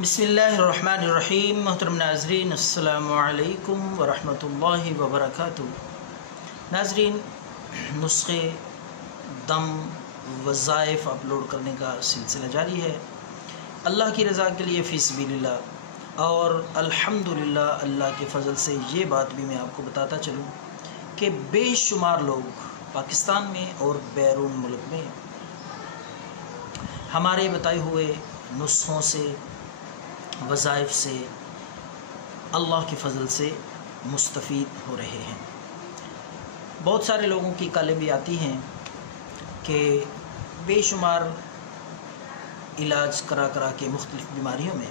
बिस्मिल्लाहिर्रहमानिर्रहीम। मोहतरम नाज़रीन, अस्सलामु अलैकुम वरहमतुल्लाहि वबरकातुहू। नाज़रीन, नुस्खे दम वज़ाइफ अपलोड करने का सिलसिला जारी है। अल्लाह की रज़ा के लिए फ़ी सबीलिल्लाह। और अल्हम्दुलिल्लाह अल्लाह के फ़ज़ल से ये बात भी मैं आपको बताता चलूँ कि बेशुमार लोग पाकिस्तान में और बैरून मुल्क में हमारे बताए हुए नुस्खों से, वज़ाइफ से अल्लाह के फ़ज़ल से मुस्तफ़ीद हो रहे हैं। बहुत सारे लोगों की कॉलें भी आती हैं कि बेशुमार इलाज करा करा के मुख्तलिफ़ बीमारियों में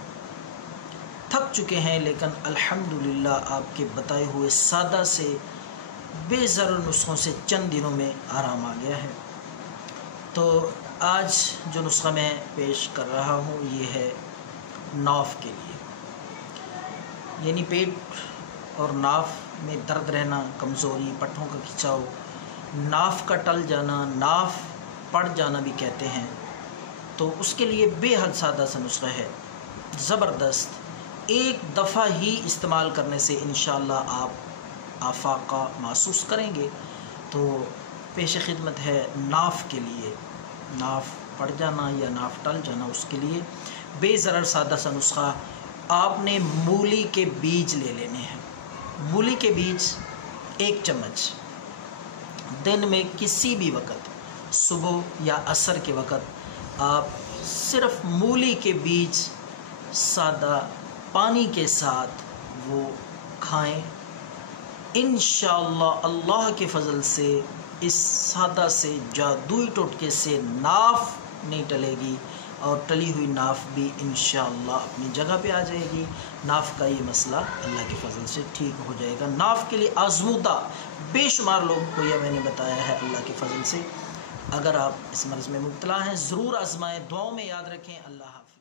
थक चुके हैं, लेकिन अल्हम्दुलिल्लाह आपके बताए हुए सादा से बेज़र नुस्खों से चंद दिनों में आराम आ गया है। तो आज जो नुस्खा मैं पेश कर रहा हूँ ये है नाफ के लिए, यानी पेट और नाफ में दर्द रहना, कमज़ोरी, पट्टों का खिंचाव, नाफ का टल जाना, नाफ पड़ जाना भी कहते हैं। तो उसके लिए बेहद सादा सा नुस्खा है, ज़बरदस्त। एक दफ़ा ही इस्तेमाल करने से इंशाअल्लाह आप आफाका महसूस करेंगे। तो पेश खिदमत है नाफ के लिए, नाफ पड़ जाना या नाफ टल जाना, उसके लिए बेज़रर सादा सा नुस्खा। आपने मूली के बीज ले लेने हैं। मूली के बीज 1 चम्मच दिन में किसी भी वक़्त, सुबह या असर के वक़्त आप सिर्फ़ मूली के बीज सादा पानी के साथ वो खाएं। इंशाअल्लाह अल्लाह के फ़ज़ल से इस सादा से जादुई टोटके से नाफ नहीं टलेगी और टली हुई नाफ भी इंशाअल्लाह अपनी जगह पे आ जाएगी। नाफ का ये मसला अल्लाह के फ़ज़ल से ठीक हो जाएगा। नाफ के लिए आज़मूदा बेशुमार लोगों को यह मैंने बताया है अल्लाह के फ़ज़ल से। अगर आप इस मर्ज़ में मुब्तला हैं ज़रूर आज़माएं। दुआओं में याद रखें। अल्लाह हाफ़िज़।